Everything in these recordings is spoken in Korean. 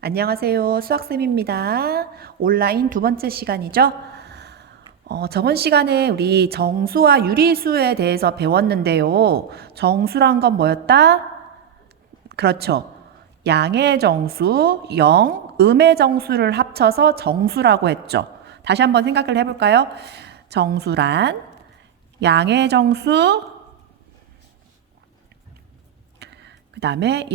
안녕하세요. 수학쌤입니다. 온라인 두 번째 시간이죠. 저번 시간에 우리 정수와 유리수에 대해서 배웠는데요. 정수란 건 뭐였다? 그렇죠. 양의 정수, 음의 정수를 합쳐서 정수라고 했죠. 다시 한번 생각을 해볼까요? 정수란 양의 정수, 그 다음에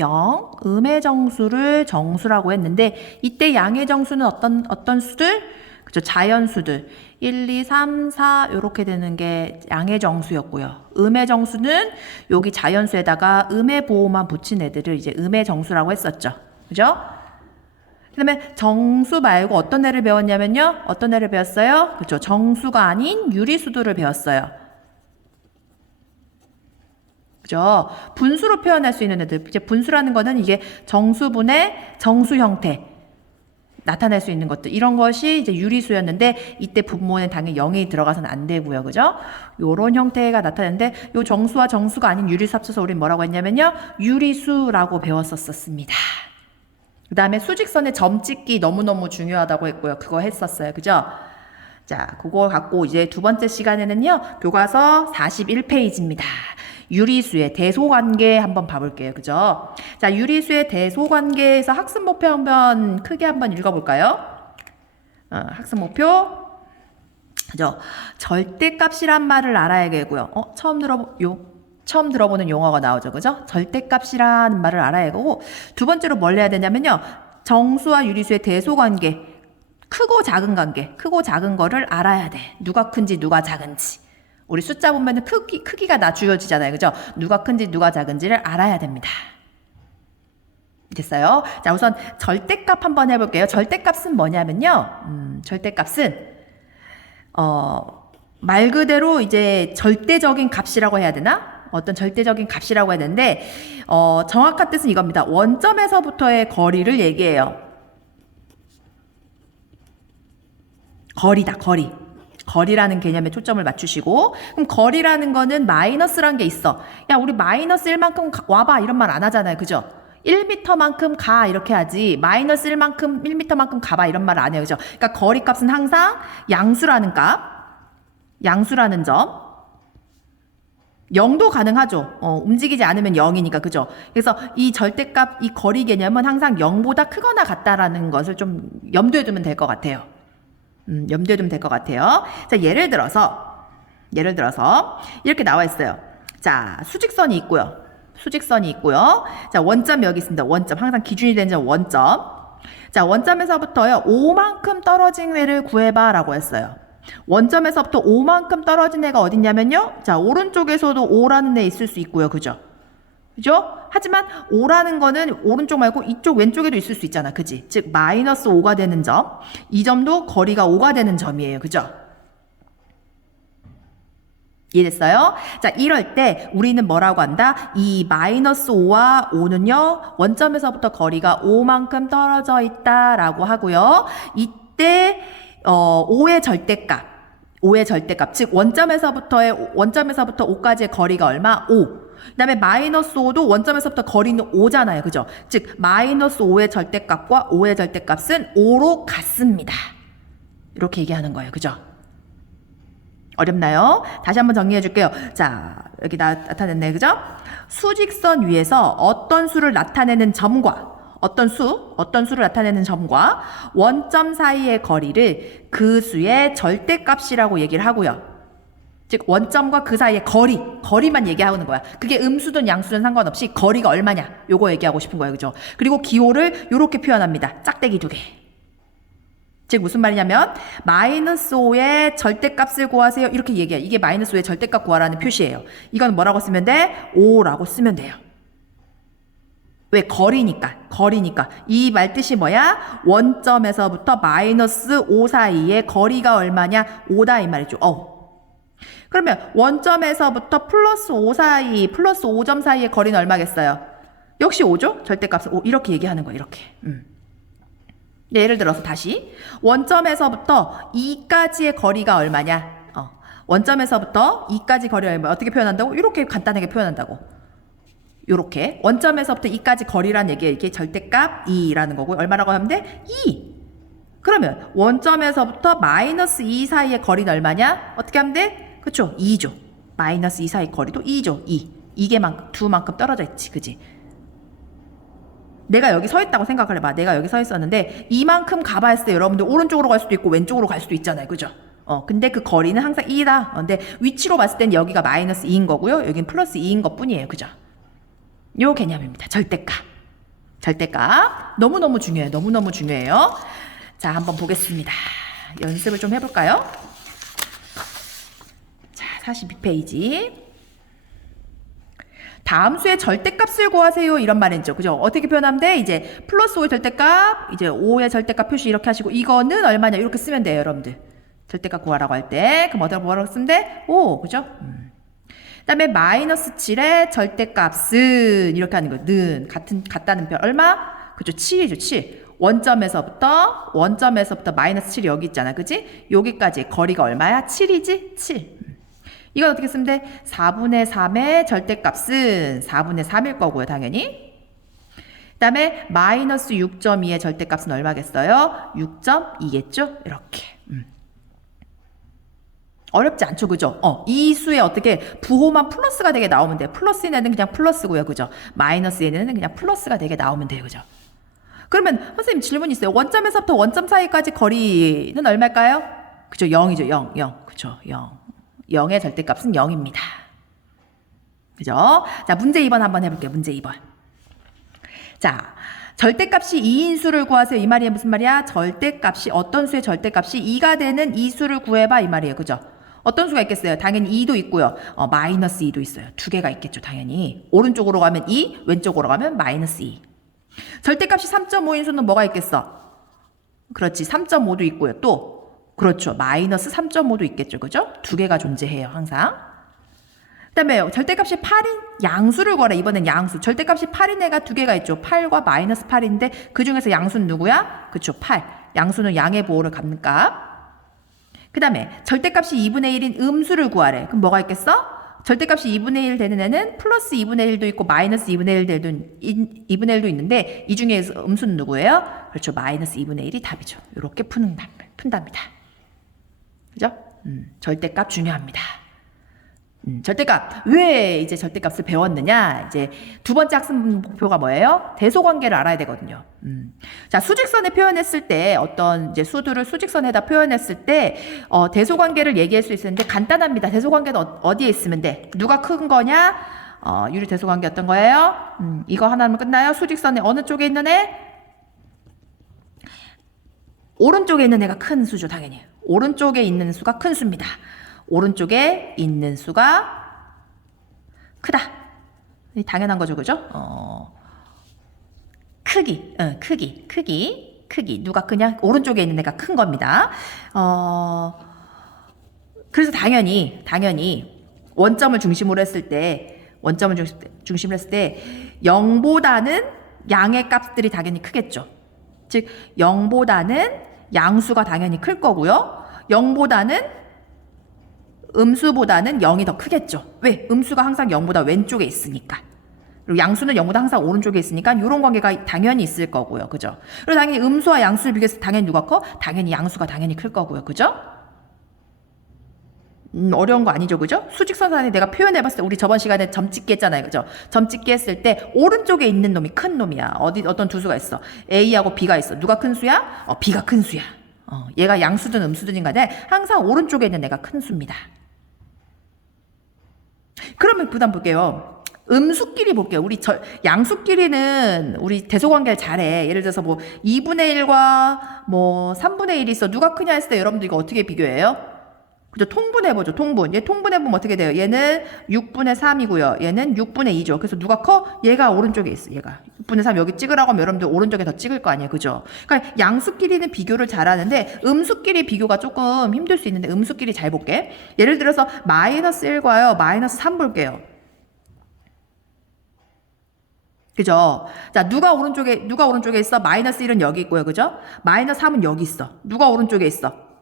음의 정수를 정수라고 했는데 이때 양의 정수는 어떤 수들? 그죠? 자연수들 1, 2, 3, 4 이렇게 되는 게 양의 정수였고요. 음의 정수는 여기 자연수에다가 음의 보호만 붙인 애들을 이제 음의 정수라고 했었죠. 그죠? 그 다음에 정수 말고 어떤 애를 배웠냐면요. 어떤 애를 배웠어요? 그죠? 정수가 아닌 유리수들을 배웠어요. 그죠? 분수로 표현할 수 있는 애들. 이제 분수라는 거는 이게 정수분의 정수 형태 나타낼 수 있는 것들. 이런 것이 이제 유리수였는데 이때 분모는 당연히 0이 들어가서는 안 되고요. 그죠? 요런 형태가 나타나는데 요 정수와 정수가 아닌 유리수 합쳐서 우린 뭐라고 했냐면요. 유리수라고 배웠었습니다. 그 다음에 수직선의 점 찍기 너무너무 중요하다고 했고요. 그거 했었어요. 그죠? 자, 그거 갖고 이제 두 번째 시간에는요. 교과서 41페이지입니다. 유리수의 대소관계 한번 봐볼게요. 그죠? 자, 유리수의 대소관계에서 학습 목표 한번 크게 한번 읽어볼까요? 학습 목표. 그죠? 절대값이란 말을 알아야 되고요. 처음 들어보는 용어가 나오죠. 그죠? 절대값이라는 말을 알아야 되고, 두 번째로 뭘 해야 되냐면요. 정수와 유리수의 대소관계. 크고 작은 관계. 크고 작은 거를 알아야 돼. 누가 큰지 누가 작은지. 우리 숫자 보면은 크기가 다 주어지잖아요. 그죠? 누가 큰지 누가 작은지를 알아야 됩니다. 됐어요? 자, 우선 절대값 한번 해볼게요. 절대값은 뭐냐면요. 절대값은, 말 그대로 이제 절대적인 값이라고 해야 되나? 어떤 절대적인 값이라고 해야 되는데, 정확한 뜻은 이겁니다. 원점에서부터의 거리를 얘기해요. 거리다, 거리. 거리라는 개념에 초점을 맞추시고, 그럼 거리라는 거는 마이너스란 게 있어. 야, 우리 마이너스 1만큼 와봐 이런 말 안 하잖아요. 그죠? 1m만큼 가 이렇게 하지 마이너스 1m만큼 가봐 이런 말 안 해요. 그죠? 그러니까 거리 값은 항상 양수라는 값, 양수라는 점. 0도 가능하죠. 움직이지 않으면 0이니까. 그죠? 그래서 이 절대값, 이 거리 개념은 항상 0보다 크거나 같다라는 것을 좀 염두에 두면 될 것 같아요. 염두에 두면 될 것 같아요. 자, 예를 들어서 이렇게 나와 있어요. 자, 수직선이 있고요. 자, 원점이 여기 있습니다. 원점. 항상 기준이 되는 점 원점. 자, 원점에서부터요. 5만큼 떨어진 애를 구해봐 라고 했어요. 원점에서부터 5만큼 떨어진 애가 어딨냐면요. 자, 오른쪽에서도 5라는 애 있을 수 있고요. 그죠? 하지만 5라는 거는 오른쪽 말고 이쪽 왼쪽에도 있을 수 있잖아. 그지? 즉 마이너스 5가 되는 점. 이 점도 거리가 5가 되는 점이에요. 그죠? 이해됐어요? 자, 이럴 때 우리는 뭐라고 한다? 이 마이너스 5와 5는요. 원점에서부터 거리가 5만큼 떨어져 있다라고 하고요. 이때 5의 절대값. 즉 원점에서부터 5까지의 거리가 얼마? 5. 그 다음에 마이너스 5도 원점에서부터 거리는 5잖아요. 그죠? 즉 마이너스 5의 절대값과 5의 절대값은 5로 같습니다. 이렇게 얘기하는 거예요. 그죠? 어렵나요? 다시 한번 정리해 줄게요. 자, 여기 나타냈네. 그죠? 수직선 위에서 어떤 수를 나타내는 점과 어떤 수를 나타내는 점과 원점 사이의 거리를 그 수의 절대값이라고 얘기를 하고요. 즉 원점과 그 사이의 거리만 얘기하는 거야. 그게 음수든 양수든 상관없이 거리가 얼마냐 요거 얘기하고 싶은 거예요. 그죠? 그리고 기호를 요렇게 표현합니다. 짝대기 2개. 즉 무슨 말이냐면 마이너스 5의 절대값을 구하세요. 이렇게 얘기해요. 이게 마이너스 5의 절대값 구하라는 표시예요. 이건 뭐라고 쓰면 돼? 5라고 쓰면 돼요. 왜? 거리니까. 이 말 뜻이 뭐야? 원점에서부터 마이너스 5 사이의 거리가 얼마냐? 5다 이 말이죠. 그러면 원점에서부터 플러스 5 사이, 플러스 5점 사이의 거리는 얼마겠어요? 역시 5죠? 절대값은 5. 이렇게 얘기하는 거예요. 이렇게. 예를 들어서 다시 원점에서부터 2까지의 거리가 얼마냐? 원점에서부터 2까지 거리가 얼마? 어떻게 표현한다고? 이렇게 간단하게 표현한다고. 요렇게 원점에서부터 2까지 거리란 얘기예요. 이게 절대값 2라는 거고 얼마라고 하면 돼? 2. 그러면 원점에서부터 마이너스 2 사이의 거리는 얼마냐? 어떻게 하면 돼? 그쵸? 2죠. 마이너스 2 사이 거리도 2죠. 2. 이게 두 만큼 떨어져 있지. 그지? 내가 여기 서 있다고 생각을 해봐. 내가 여기 서 있었는데 이만큼 가봐 했을 때 여러분들 오른쪽으로 갈 수도 있고 왼쪽으로 갈 수도 있잖아요. 그죠? 근데 그 거리는 항상 2다. 근데 위치로 봤을 땐 여기가 마이너스 2인 거고요. 여긴 플러스 2인 것 뿐이에요. 그죠? 요 개념입니다. 절대값. 절대값. 너무너무 중요해요. 너무너무 중요해요. 자, 한번 보겠습니다. 연습을 좀 해볼까요? 자, 42페이지. 다음 수의 절대값을 구하세요. 이런 말이죠. 그죠? 어떻게 표현하면 돼? 이제 플러스 5의 절대값, 이제 5의 절대값 표시 이렇게 하시고 이거는 얼마냐? 이렇게 쓰면 돼요, 여러분들. 절대값 구하라고 할 때. 그럼 뭐라고 쓰면 돼? 5, 그죠? 그 다음에 마이너스 7의 절대값은 이렇게 하는 거예요. 는 같다는 표 얼마? 그죠? 7이죠. 7. 원점에서부터 마이너스 7이 여기 있잖아. 그지? 여기까지 거리가 얼마야? 7이지? 7. 이건 어떻게 쓰면 돼? 4분의 3의 절대값은 4분의 3일 거고요. 당연히. 그 다음에 마이너스 6.2의 절대값은 얼마겠어요? 6.2겠죠? 이렇게. 어렵지 않죠, 그죠? 이 수에 어떻게 부호만 플러스가 되게 나오면 돼요. 플러스인 애는 그냥 플러스고요, 그죠? 마이너스인 애는 그냥 플러스가 되게 나오면 돼요, 그죠? 그러면 선생님 질문 있어요. 원점에서부터 원점 사이까지 거리는 얼마일까요? 그죠? 0이죠, 0. 그죠? 0. 0의 절대값은 0입니다. 그죠? 자, 문제 2번 한번 해볼게요. 문제 2번. 자, 절대값이 2인 수를 구하세요. 이 말이 무슨 말이야? 절대값이 어떤 수의 절대값이 2가 되는 이 수를 구해봐 이 말이에요. 그죠? 어떤 수가 있겠어요? 당연히 2도 있고요. 마이너스 2도 있어요. 두 개가 있겠죠. 당연히. 오른쪽으로 가면 2, 왼쪽으로 가면 마이너스 2. 절대값이 3.5인 수는 뭐가 있겠어? 그렇지. 3.5도 있고요. 또 그렇죠. 마이너스 3.5도 있겠죠. 그죠? 두 개가 존재해요. 항상. 그 다음에 절대값이 8인 양수를 구하라. 이번엔 양수. 절대값이 8인 애가 두 개가 있죠. 8과 마이너스 8인데 그 중에서 양수는 누구야? 그렇죠. 8. 양수는 양의 보호를 갚는 값. 그 다음에 절대값이 2분의 1인 음수를 구하래. 그럼 뭐가 있겠어? 절대값이 2분의 1 되는 애는 플러스 2분의 1도 있고 마이너스 2분의 1도 있는데 이 중에서 음수는 누구예요? 그렇죠. 마이너스 2분의 1이 답이죠. 이렇게 푼답니다. 그죠? 절대값 중요합니다. 절대값. 왜 이제 절대값을 배웠느냐? 이제 두 번째 학습 목표가 뭐예요? 대소관계를 알아야 되거든요. 자, 수직선에 표현했을 때 어떤 이제 수들을 수직선에다 표현했을 때 대소관계를 얘기할 수 있었는데 간단합니다. 대소관계는 어디에 있으면 돼? 누가 큰 거냐? 유리 대소관계 어떤 거예요? 이거 하나면 끝나요? 수직선에 어느 쪽에 있는 애? 오른쪽에 있는 애가 큰 수죠, 당연히. 오른쪽에 있는 수가 큰 수입니다. 오른쪽에 있는 수가 크다. 당연한 거죠, 그죠? 크기. 누가 크냐? 오른쪽에 있는 애가 큰 겁니다. 그래서 당연히 원점을 중심으로 했을 때 0보다는 양의 값들이 당연히 크겠죠. 즉 0보다는 양수가 당연히 클 거고요. 0보다는 음수보다는 0이 더 크겠죠. 왜? 음수가 항상 0보다 왼쪽에 있으니까. 그리고 양수는 0보다 항상 오른쪽에 있으니까 이런 관계가 당연히 있을 거고요. 그죠? 그리고 당연히 음수와 양수를 비교해서 당연히 누가 커? 당연히 양수가 당연히 클 거고요. 그죠? 어려운 거 아니죠. 그죠? 수직선상에 내가 표현해봤을 때 우리 저번 시간에 점찍기 했잖아요. 그죠? 점찍기 했을 때 오른쪽에 있는 놈이 큰 놈이야. 어떤 두 수가 있어. A하고 B가 있어. 누가 큰 수야? B가 큰 수야. 얘가 양수든 음수든 간에 항상 오른쪽에 있는 애가 큰 수입니다. 그러면 부담 볼게요. 음수끼리 볼게요. 우리 양수끼리는 우리 대소관계를 잘해. 예를 들어서 뭐 2분의 1과 뭐 3분의 1이 있어. 누가 크냐 했을 때 여러분들 이거 어떻게 비교해요? 그죠? 통분해보죠. 통분. 얘 통분해보면 어떻게 돼요? 얘는 6분의 3이고요. 얘는 6분의 2죠. 그래서 누가 커? 얘가 오른쪽에 있어. 얘가. 6분의 3 여기 찍으라고 하면 여러분들 오른쪽에 더 찍을 거 아니에요. 그죠? 그러니까 양수끼리는 비교를 잘하는데 음수끼리 비교가 조금 힘들 수 있는데 음수끼리 잘 볼게. 예를 들어서 마이너스 1과요. 마이너스 3 볼게요. 그죠? 자, 누가 오른쪽에 있어? 마이너스 1은 여기 있고요. 그죠? 마이너스 3은 여기 있어. 누가 오른쪽에 있어?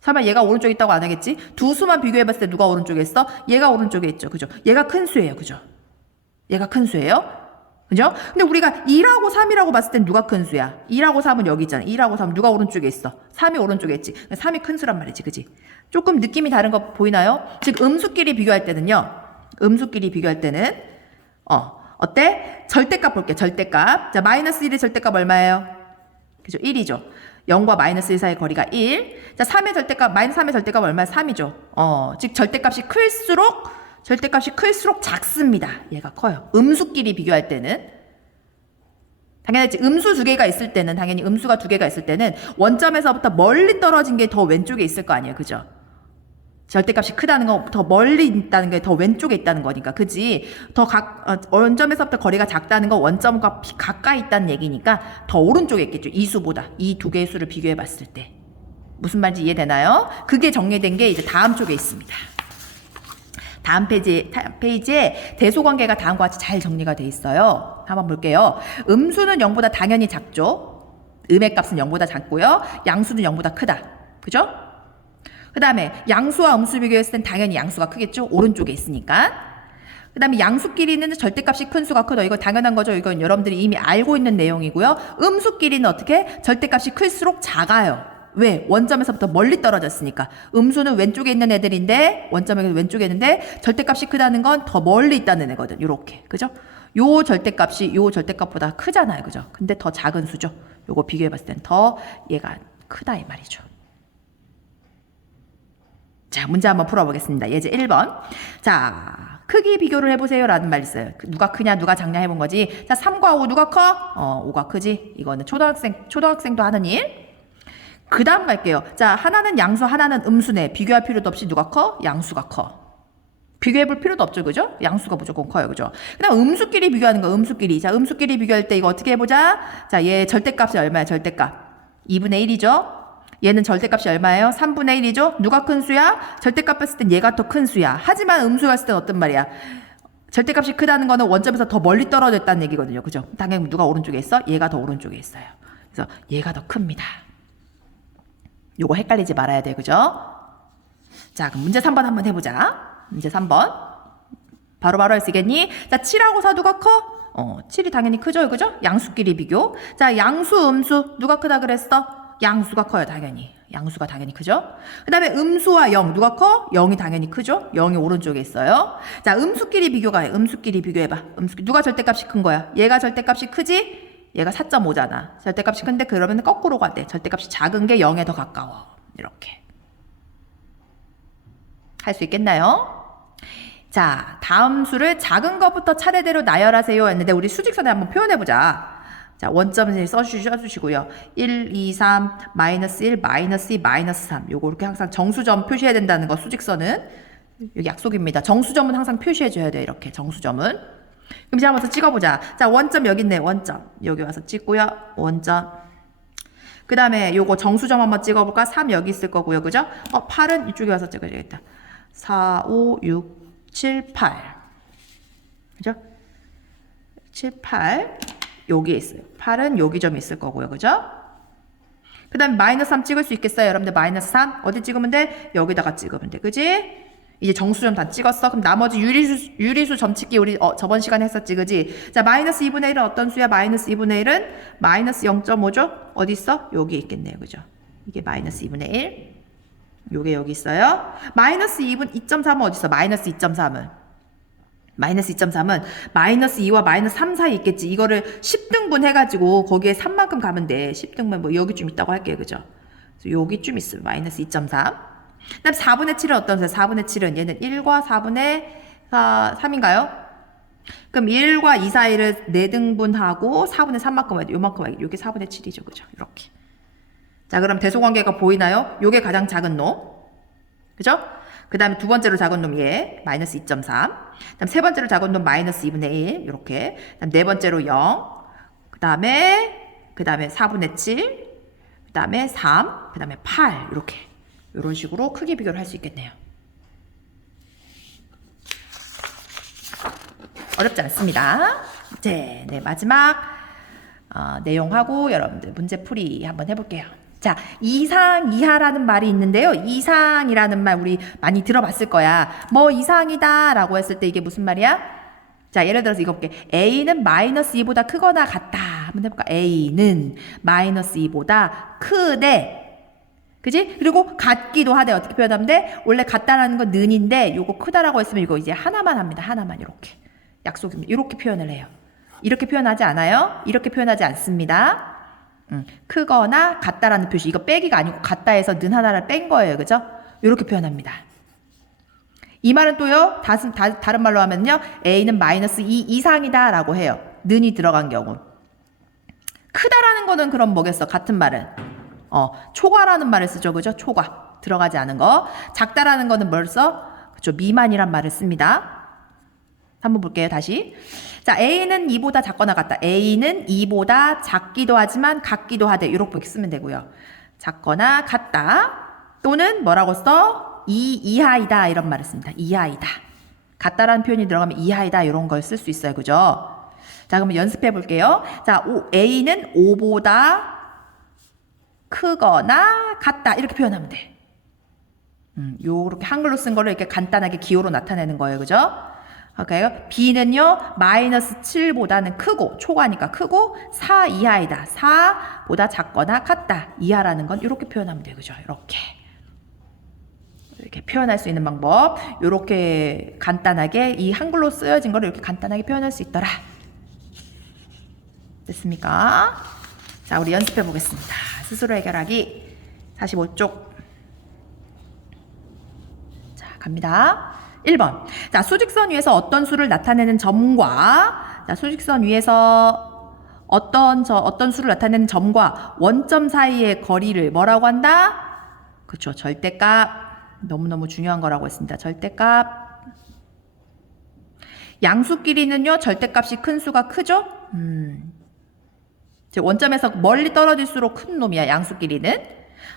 설마 얘가 오른쪽에 있다고 안 하겠지? 두 수만 비교해봤을 때 누가 오른쪽에 있어? 얘가 오른쪽에 있죠. 그죠? 얘가 큰 수예요. 그죠? 얘가 큰 수예요. 그죠? 근데 우리가 2하고 3이라고 봤을 땐 누가 큰 수야? 2하고 3은 여기 있잖아. 2하고 3 누가 오른쪽에 있어? 3이 오른쪽에 있지. 3이 큰 수란 말이지. 그지? 조금 느낌이 다른 거 보이나요? 즉 음수끼리 비교할 때는요. 음수끼리 비교할 때는 어때? 절대값 볼게요. 절대값. 자, 마이너스 1의 절대값 얼마예요? 그죠? 1이죠. 0과 마이너스 1 사이의 거리가 1. 자, 3의 절대값, 마이너스 3의 절대값 얼마야? 3이죠. 즉 절대값이 클수록 작습니다. 얘가 커요. 음수끼리 비교할 때는. 당연하지. 음수 두 개가 있을 때는, 당연히 음수가 두 개가 있을 때는 원점에서부터 멀리 떨어진 게 더 왼쪽에 있을 거 아니에요. 그죠? 절대값이 크다는 건 더 멀리 있다는 게 더 왼쪽에 있다는 거니까. 그지? 원점에서부터 거리가 작다는 건 원점과 가까이 있다는 얘기니까 더 오른쪽에 있겠죠. 이 수보다. 이 두 개의 수를 비교해 봤을 때. 무슨 말인지 이해되나요? 그게 정리된 게 이제 다음 쪽에 있습니다. 다음 페이지에 대소관계가 다음과 같이 잘 정리가 돼 있어요. 한번 볼게요. 음수는 0보다 당연히 작죠. 음의 값은 0보다 작고요. 양수는 0보다 크다. 그죠? 그 다음에 양수와 음수 비교했을 땐 당연히 양수가 크겠죠. 오른쪽에 있으니까. 그 다음에 양수끼리는 절대값이 큰 수가 크다. 이거 당연한 거죠. 이건 여러분들이 이미 알고 있는 내용이고요. 음수끼리는 어떻게? 절대값이 클수록 작아요. 왜? 원점에서부터 멀리 떨어졌으니까. 음수는 왼쪽에 있는 애들인데, 원점에 왼쪽에 있는데, 절대값이 크다는 건 더 멀리 있다는 애거든. 요렇게. 그죠? 요 절대값이 요 절대값보다 크잖아요. 그죠? 근데 더 작은 수죠. 요거 비교해봤을 땐 더 얘가 크다 이 말이죠. 자, 문제 한번 풀어보겠습니다. 예제 1번. 자, 크기 비교를 해보세요. 라는 말 있어요. 누가 크냐, 누가 작냐 해본 거지. 자, 3과 5 누가 커? 5가 크지. 이거는 초등학생도 하는 일. 그 다음 갈게요. 자, 하나는 양수, 하나는 음수네. 비교할 필요도 없이 누가 커? 양수가 커. 비교해볼 필요도 없죠. 그죠? 양수가 무조건 커요. 그죠? 그 다음 음수끼리 비교하는 거, 음수끼리. 자, 음수끼리 비교할 때 이거 어떻게 해보자? 자, 얘 절대값이 얼마야? 절대값. 2분의 1이죠? 얘는 절대값이 얼마예요? 3분의 1이죠? 누가 큰 수야? 절대값 했을 땐 얘가 더 큰 수야. 하지만 음수였을 땐 어떤 말이야? 절대값이 크다는 거는 원점에서 더 멀리 떨어져 있다는 얘기거든요. 그죠? 당연히 누가 오른쪽에 있어? 얘가 더 오른쪽에 있어요. 그래서 얘가 더 큽니다. 요거 헷갈리지 말아야 돼. 그죠? 자, 그럼 문제 3번 한번 해보자. 문제 3번. 바로바로 할 수 있겠니? 자, 7하고 4 누가 커? 7이 당연히 크죠. 그죠? 양수끼리 비교. 자, 양수, 음수. 누가 크다 그랬어? 양수가 커요. 당연히. 양수가 당연히 크죠? 그 다음에 음수와 0. 누가 커? 0이 당연히 크죠? 0이 오른쪽에 있어요. 자, 음수끼리 비교가 해. 음수끼리 비교해봐. 누가 절대값이 큰 거야? 얘가 절대값이 크지? 얘가 4.5잖아. 절대값이 큰데 그러면 거꾸로 가대. 절대값이 작은 게 0에 더 가까워. 이렇게. 할 수 있겠나요? 자, 다음 수를 작은 것부터 차례대로 나열하세요 했는데 우리 수직선에 한번 표현해보자. 자, 원점을 써주시고요. 1, 2, 3, 마이너스 1, 마이너스 2, 마이너스 3. 요거 이렇게 항상 정수점 표시해야 된다는 거 수직선은. 여기 약속입니다. 정수점은 항상 표시해줘야 돼요. 이렇게 정수점은. 그럼 이제 한번 찍어보자. 자, 원점 여기 있네. 원점. 여기 와서 찍고요. 원점. 그 다음에 요거 정수점 한번 찍어볼까? 3 여기 있을 거고요. 그죠? 8은 이쪽에 와서 찍어야겠다. 4, 5, 6, 7, 8. 그죠? 7, 8. 여기에 있어요. 8은 여기 점이 있을 거고요. 그죠? 그 다음에 마이너스 3 찍을 수 있겠어요? 여러분들 마이너스 3 어디 찍으면 돼? 여기다가 찍으면 돼. 그지? 이제 정수점 다 찍었어. 그럼 나머지 유리수 점찍기 우리 저번 시간에 했었지. 그지? 자, 마이너스 2분의 1은 어떤 수야? 마이너스 2분의 1은 마이너스 0.5죠? 어디 있어? 여기 있겠네요. 그죠? 이게 마이너스 2분의 1. 요게 여기 있어요. 마이너스 2.3은 어디 있어? 마이너스 2.3은. 마이너스 2.3은 마이너스 2와 마이너스 3 사이 있겠지. 이거를 10등분 해가지고 거기에 3만큼 가면 돼. 10등분 뭐 여기쯤 있다고 할게요. 그죠? 그래서 여기쯤 있어요. 마이너스 2.3. 그 다음 4분의 7은 어떤 수야? 4분의 7은 얘는 1과 4분의 3인가요? 그럼 1과 2 사이를 4등분하고 4분의 3만큼 해야 돼. 요만큼 해야 돼. 요게 4분의 7이죠. 그죠? 이렇게. 자, 그럼 대소관계가 보이나요? 요게 가장 작은 놈. 그죠? 그 다음에 두 번째로 작은 놈 얘 마이너스 2.3. 그 다음 세 번째로 작은 놈 마이너스 2분의 1 이렇게. 그 다음 네 번째로 0. 그 다음에 4분의 7. 그 다음에 3. 그 다음에 8 이렇게. 이런 식으로 크기 비교를 할 수 있겠네요. 어렵지 않습니다. 네, 마지막 내용하고 여러분들 문제풀이 한번 해볼게요. 자, 이상, 이하라는 말이 있는데요. 이상이라는 말 우리 많이 들어봤을 거야. 뭐 이상이다 라고 했을 때 이게 무슨 말이야? 자, 예를 들어서 이거 볼게. A는 마이너스 2보다 크거나 같다. 한번 해볼까? A는 마이너스 2보다 크대. 그지? 그리고 같기도 하대. 어떻게 표현하면 돼? 원래 같다라는 건 는인데 요거 크다라고 했으면 이거 이제 하나만 합니다. 하나만 이렇게. 약속입니다. 이렇게 표현을 해요. 이렇게 표현하지 않아요? 이렇게 표현하지 않습니다. 크거나 같다라는 표시. 이거 빼기가 아니고 같다에서 는 하나를 뺀 거예요. 그죠? 이렇게 표현합니다. 이 말은 또요. 다른 말로 하면요. A는 마이너스 2 이상이다 라고 해요. 는이 들어간 경우. 크다라는 거는 그럼 뭐겠어? 같은 말은. 초과라는 말을 쓰죠. 그죠? 초과. 들어가지 않은 거. 작다라는 거는 뭘 써? 그죠? 미만이란 말을 씁니다. 한번 볼게요. 다시. 자, A는 2보다 작거나 같다. A는 2보다 작기도 하지만 같기도 하대. 이렇게 쓰면 되고요. 작거나 같다. 또는 뭐라고 써? 2 이하이다. 이런 말을 씁니다. 이하이다. 같다라는 표현이 들어가면 이하이다. 이런 걸 쓸 수 있어요. 그죠? 자, 그러면 연습해 볼게요. 자, A는 5보다 크거나 같다. 이렇게 표현하면 돼. 요렇게 한글로 쓴 거를 이렇게 간단하게 기호로 나타내는 거예요. 그죠? 할까요? B는요, 마이너스 7보다는 크고, 초과니까 크고, 4 이하이다. 4보다 작거나 같다. 이하라는 건 이렇게 표현하면 돼요. 그죠? 이렇게 표현할 수 있는 방법. 이렇게 간단하게 이 한글로 쓰여진 거를 이렇게 간단하게 표현할 수 있더라. 됐습니까? 자, 우리 연습해 보겠습니다. 스스로 해결하기 45쪽. 자, 갑니다. 1번. 자, 수직선 위에서 어떤 수를 나타내는 점과, 자, 수직선 위에서 어떤 수를 나타내는 점과 원점 사이의 거리를 뭐라고 한다? 그렇죠. 절대값. 너무너무 중요한 거라고 했습니다. 절대값. 양수끼리는요, 절대값이 큰 수가 크죠? 원점에서 멀리 떨어질수록 큰 놈이야, 양수끼리는.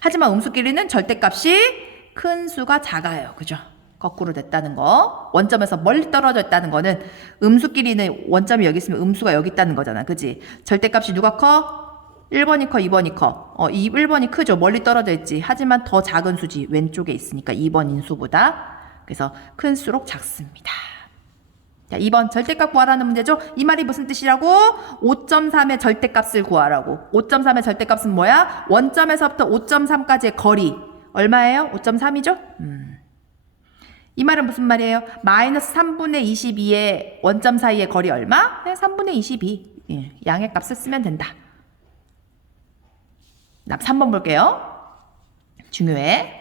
하지만 음수끼리는 절대값이 큰 수가 작아요. 그죠? 거꾸로 됐다는 거. 원점에서 멀리 떨어져 있다는 거는 음수끼리는 원점이 여기 있으면 음수가 여기 있다는 거잖아. 그지? 절대값이 누가 커? 1번이 커, 2번이 커. 1번이 크죠. 멀리 떨어져 있지. 하지만 더 작은 수지. 왼쪽에 있으니까 2번 인수보다. 그래서 큰수록 작습니다. 자, 2번 절대값 구하라는 문제죠. 이 말이 무슨 뜻이라고? 5.3의 절대값을 구하라고. 5.3의 절대값은 뭐야? 원점에서부터 5.3까지의 거리. 얼마예요? 5.3이죠? 이 말은 무슨 말이에요? 마이너스 3분의 22의 원점 사이의 거리 얼마? 네, 3분의 22. 예, 양의 값을 쓰면 된다. 3번 볼게요. 중요해.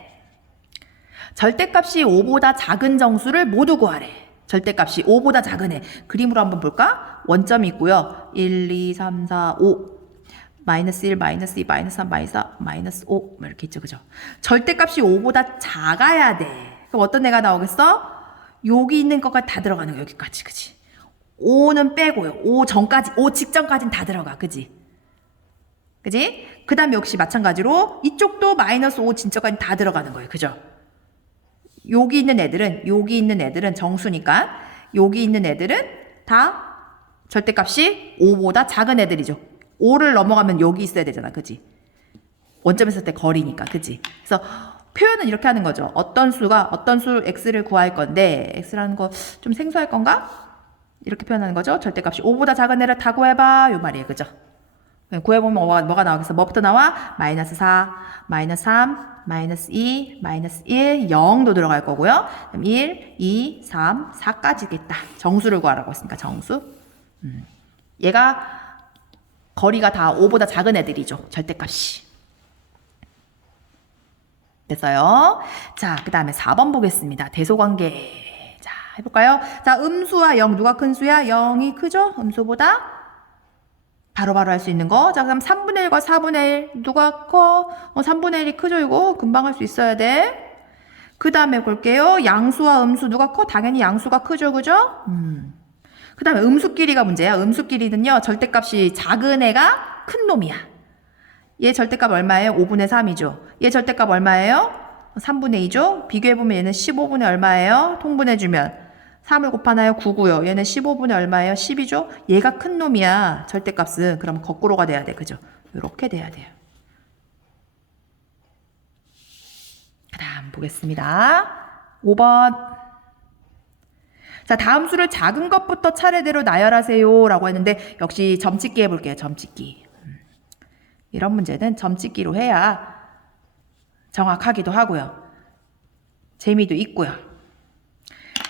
절대값이 5보다 작은 정수를 모두 구하래. 절대값이 5보다 작은 애. 그림으로 한번 볼까? 원점이 있고요. 1, 2, 3, 4, 5. 마이너스 1, 마이너스 2, 마이너스 3, 마이너스 4, 마이너스 5. 이렇게 있죠. 그죠? 절대값이 5보다 작아야 돼. 그럼 어떤 애가 나오겠어? 여기 있는 것까지 다 들어가는 거야. 여기까지. 그지? 5는 빼고요. 5 전까지, 5 직전까지는 다 들어가. 그지? 그지? 그 다음에 역시 마찬가지로 이쪽도 마이너스 5 진짜까지 다 들어가는 거예요. 그죠? 여기 있는 애들은 정수니까 여기 있는 애들은 다 절대값이 5보다 작은 애들이죠. 5를 넘어가면 여기 있어야 되잖아. 그지? 원점에서 때 거리니까. 그지? 그래서 표현은 이렇게 하는 거죠. 어떤 수 x를 구할 건데 x라는 거 좀 생소할 건가? 이렇게 표현하는 거죠. 절대값이 5보다 작은 애를 다 구해봐. 요 말이에요. 그죠? 구해보면 뭐가 나오겠어? 뭐부터 나와? 마이너스 4, 마이너스 3, 마이너스 2, 마이너스 1, 0도 들어갈 거고요. 그럼 1, 2, 3, 4까지겠다. 정수를 구하라고 했으니까 정수. 얘가 거리가 다 5보다 작은 애들이죠. 절대값이. 됐어요. 자, 그 다음에 4번 보겠습니다. 대소관계. 자, 해볼까요? 자, 음수와 0 누가 큰 수야? 0이 크죠? 음수보다? 바로바로 할 수 있는 거. 자, 그럼 3분의 1과 4분의 1 누가 커? 3분의 1이 크죠? 이거 금방 할 수 있어야 돼. 그 다음에 볼게요. 양수와 음수 누가 커? 당연히 양수가 크죠. 그죠? 그 다음에 음수끼리가 문제야. 음수끼리는요. 절대값이 작은 애가 큰 놈이야. 얘 절대값 얼마예요? 5분의 3이죠. 얘 절대값 얼마예요? 3분의 2죠. 비교해보면 얘는 15분의 얼마예요? 통분해주면 3을 곱하나요? 9고요. 얘는 15분의 얼마예요? 10이죠? 얘가 큰 놈이야. 절대값은. 그럼 거꾸로가 돼야 돼. 그죠? 이렇게 돼야 돼요. 그 다음 보겠습니다. 5번. 자, 다음 수를 작은 것부터 차례대로 나열하세요 라고 했는데 역시 점찍기 해볼게요. 점찍기. 이런 문제는 점찍기로 해야 정확하기도 하고요. 재미도 있고요.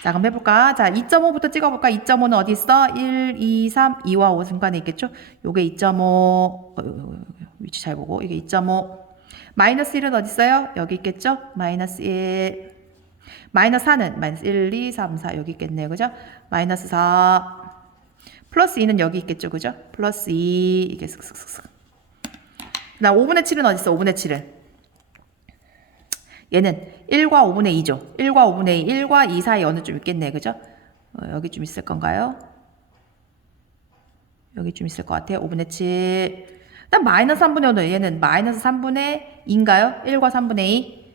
자, 그럼 해볼까? 자, 2.5부터 찍어볼까? 2.5는 어디 있어? 1, 2, 3, 2와 5 중간에 있겠죠? 요게 2.5, 위치 잘 보고, 이게 2.5. 마이너스 1은 어디 있어요? 여기 있겠죠? 마이너스 1. 마이너스 4는 마이너스 1, 2, 3, 4 여기 있겠네요. 그죠? 마이너스 4. 플러스 2는 여기 있겠죠. 그죠? 플러스 2. 이게 슥슥슥슥. 나 5분의 7은 어디 있어? 5분의 7은. 얘는 1과 5분의 2죠. 1과 5분의 2, 1과 2 사이 어느 좀 있겠네. 그죠? 여기 좀 있을 건가요? 여기 좀 있을 것 같아요. 5분의 7. 일단 마이너스 3분의 5는 얘는 마이너스 3분의 2인가요? 1과 3분의 2.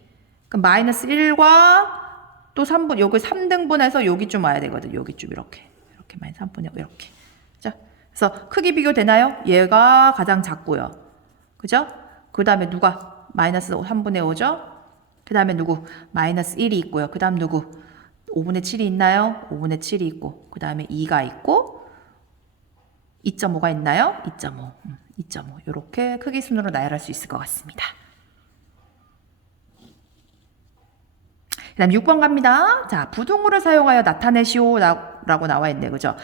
그럼 마이너스 1과 또 3분, 여기 3등분해서 여기 좀 와야 되거든. 여기 좀 이렇게. 이렇게 마이너스 3분의 5 이렇게. 자, 그래서 크기 비교 되나요? 얘가 가장 작고요. 그죠? 그 다음에 누가? 마이너스 3분의 5죠? 그 다음에 누구? 마이너스 1이 있고요. 그 다음 누구? 5분의 7이 있나요? 5분의 7이 있고 그 다음에 2가 있고 2.5가 있나요? 2.5 2.5 이렇게 크기 순으로 나열할 수 있을 것 같습니다. 그 다음 6번 갑니다. 자, 부등호를 사용하여 나타내시오 라고 나와 있네요. 그죠?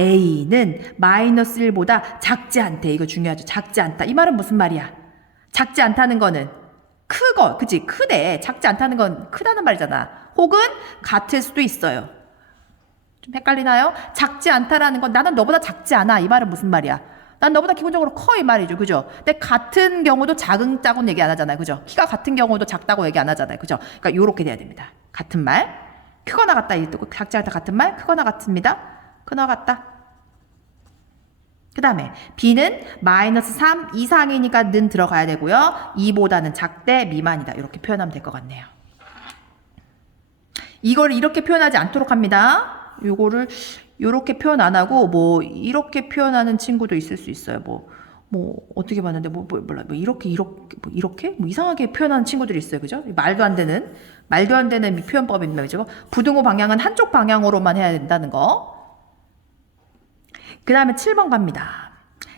A는 마이너스 1보다 작지 않대. 이거 중요하죠. 작지 않다. 이 말은 무슨 말이야? 작지 않다는 거는 크거, 그치? 크대. 작지 않다는 건 크다는 말이잖아. 혹은 같을 수도 있어요. 좀 헷갈리나요? 작지 않다라는 건 나는 너보다 작지 않아. 이 말은 무슨 말이야? 난 너보다 기본적으로 커 이 말이죠. 그죠? 근데 같은 경우도 작은 작은 얘기 안 하잖아요. 그죠? 키가 같은 경우도 작다고 얘기 안 하잖아요. 그죠? 그러니까 요렇게 돼야 됩니다. 같은 말. 크거나 같다. 작지 않다 같은 말. 크거나 같습니다. 크거나 같다. 그 다음에 B는 마이너스 3 이상이니까 는 들어가야 되고요. 2보다는 작대 미만이다. 이렇게 표현하면 될 것 같네요. 이걸 이렇게 표현하지 않도록 합니다. 요거를 이렇게 표현 안 하고 뭐 이렇게 표현하는 친구도 있을 수 있어요. 뭐 어떻게 봤는데 몰라 뭐 이렇게 뭐 이상하게 표현하는 친구들이 있어요. 그죠? 말도 안 되는 표현법입니다. 그죠? 부등호 방향은 한쪽 방향으로만 해야 된다는 거. 그 다음에 7번 갑니다.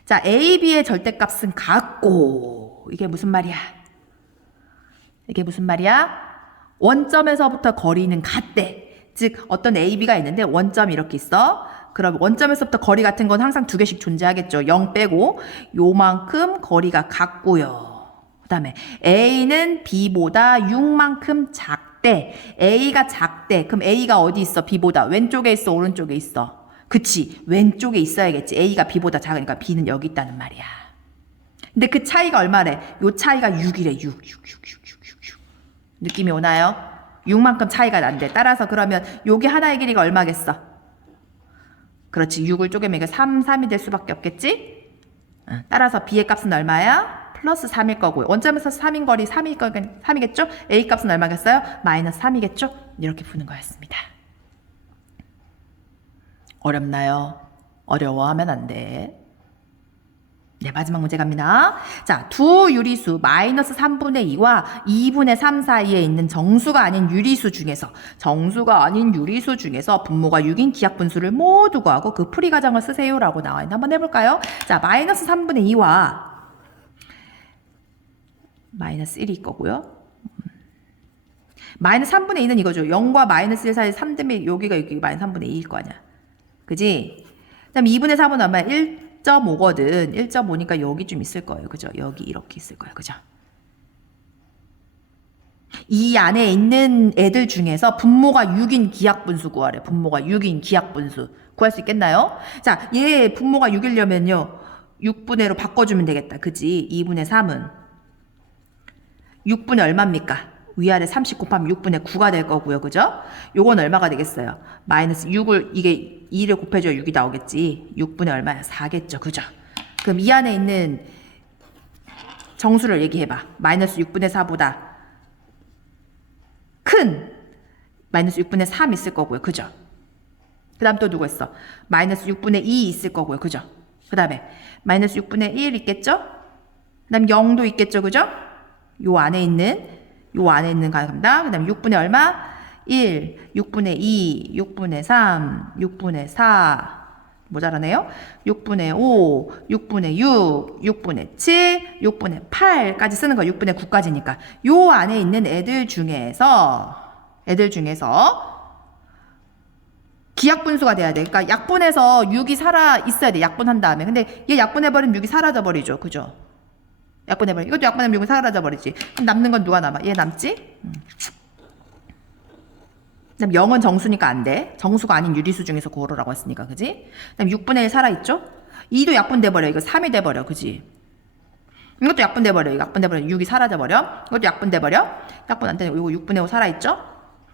자, A, B의 절대값은 같고 이게 무슨 말이야? 이게 무슨 말이야? 원점에서부터 거리는 같대. 즉 어떤 A, B가 있는데 원점이 이렇게 있어. 그럼 원점에서부터 거리 같은 건 항상 두 개씩 존재하겠죠. 0 빼고 요만큼 거리가 같고요. 그 다음에 A는 B보다 6만큼 작대. A가 작대. 그럼 A가 어디 있어? B보다 왼쪽에 있어? 오른쪽에 있어? 그치, 왼쪽에 있어야겠지. A가 B보다 작으니까 B는 여기 있다는 말이야. 근데 그 차이가 얼마래? 요 차이가 6이래. 6. 느낌이 오나요? 6만큼 차이가 난대. 따라서 그러면 여기 하나의 길이가 얼마겠어? 그렇지, 6을 쪼개면 이게 3이 될 수밖에 없겠지? 따라서 B의 값은 얼마야? 플러스 3일 거고요. 원점에서 3인 거리 3이겠죠? A 값은 얼마겠어요? 마이너스 3이겠죠? 이렇게 푸는 거였습니다. 어렵나요? 어려워하면 안 돼. 네, 마지막 문제 갑니다. 자, 두 유리수 마이너스 3분의 2와 2분의 3 사이에 있는 정수가 아닌 유리수 중에서 분모가 6인 기하분수를 모두 구하고 그 풀이 과정을 쓰세요 라고 나와 있는데 한번 해볼까요? 자, 마이너스 3분의 2와 마이너스 1일 거고요. 마이너스 3분의 2는 이거죠. 0과 마이너스 1 사이 3되면 여기 마이너스 3분의 2일 거 아니야. 그지? 그 다음에 2분의 3은 얼마야? 1.5거든. 1.5니까 여기 좀 있을 거예요. 그죠? 여기 이렇게 있을 거예요. 그죠? 이 안에 있는 애들 중에서 분모가 6인 기하분수 구하래. 분모가 6인 기하분수. 구할 수 있겠나요? 자, 얘 분모가 6이려면요. 6분의 1로 바꿔주면 되겠다. 그지? 2분의 3은 6분의 얼마입니까? 위아래 30 곱하면 6분의 9가 될 거고요. 그죠? 요건 얼마가 되겠어요? 마이너스 6을, 이게 2를 곱해줘야 6이 나오겠지. 6분의 얼마야? 4겠죠. 그죠? 그럼 이 안에 있는 정수를 얘기해봐. 마이너스 6분의 4보다 큰 마이너스 6분의 3 있을 거고요. 그죠? 그 다음 또 누구 있어? 마이너스 6분의 2 있을 거고요. 그죠? 그 다음에 마이너스 6분의 1 있겠죠? 그 다음 0도 있겠죠. 그죠? 요 안에 있는 갑니다. 그 다음에 6분의 얼마? 1, 6분의 2, 6분의 3, 6분의 4, 모자라네요. 6분의 5, 6분의 6, 6분의 7, 6분의 8까지 쓰는 거 6분의 9까지니까 요 안에 있는 애들 중에서 기약분수가 돼야 돼. 그러니까 약분해서 6이 살아 있어야 돼. 약분한 다음에. 근데 얘 약분해버리면 6이 사라져 버리죠. 그죠? 약분해버려. 이것도 약분하면 6은 사라져 버리지. 그럼 남는 건 누가 남아? 얘 남지? 그다음 0은 정수니까 안 돼. 정수가 아닌 유리수 중에서 고르라고 했으니까. 그지? 그다음 6분의 1 살아있죠? 2도 약분돼버려. 이거 3이 돼버려. 그지? 이것도 약분돼버려. 이거 약분돼버려. 6이 사라져버려. 이것도 약분돼버려. 약분 안 되네. 이거 6분의 5 살아있죠?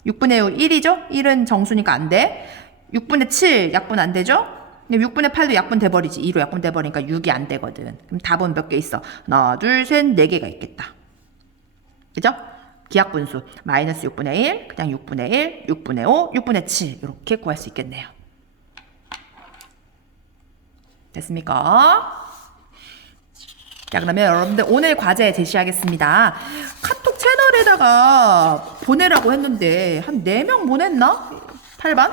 6분의 5 1이죠? 1은 정수니까 안 돼. 6분의 7 약분 안 되죠? 6분의 8도 약분 돼버리지. 2로 약분 돼버리니까 6이 안 되거든. 그럼 답은 몇 개 있어? 하나, 둘, 셋, 4개가 있겠다. 그죠? 기하분수 마이너스 6분의 1, 그냥 6분의 1, 6분의 5, 6분의 7 이렇게 구할 수 있겠네요. 됐습니까? 자, 그러면 여러분들 오늘 과제 제시하겠습니다. 카톡 채널에다가 보내라고 했는데 한 4명 보냈나? 8반?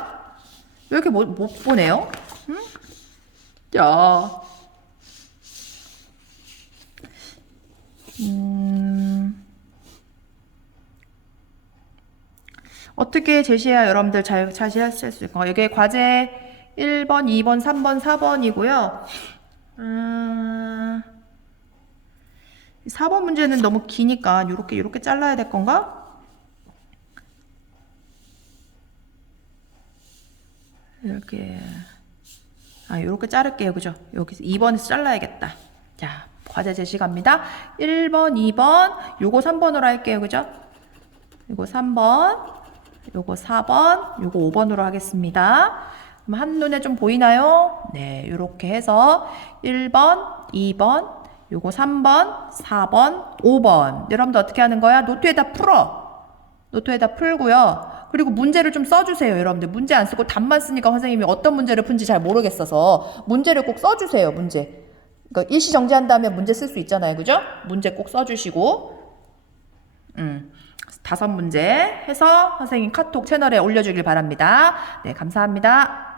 왜 이렇게 못 보내요? 응? 자, 어떻게 제시해야 여러분들 잘 제시할 수 있을까요? 이게 과제 1번, 2번, 3번, 4번이고요. 4번 문제는 너무 기니까 이렇게 잘라야 될 건가? 이렇게 자를게요. 그죠? 여기서 2번에서 잘라야겠다. 자, 과제 제시 갑니다. 1번, 2번, 요거 3번으로 할게요. 그죠? 요거 3번, 요거 4번, 요거 5번으로 하겠습니다. 그럼 한눈에 좀 보이나요? 네, 요렇게 해서 1번, 2번, 요거 3번, 4번, 5번. 여러분들 어떻게 하는 거야? 노트에다 풀어. 노트에다 풀고요. 그리고 문제를 좀 써주세요. 여러분들 문제 안 쓰고 답만 쓰니까 선생님이 어떤 문제를 푼지 잘 모르겠어서 문제를 꼭 써주세요. 문제. 그러니까 일시 정지한 다음에 문제 쓸 수 있잖아요. 그죠? 문제 꼭 써주시고 5문제 해서 선생님 카톡 채널에 올려주길 바랍니다. 네, 감사합니다.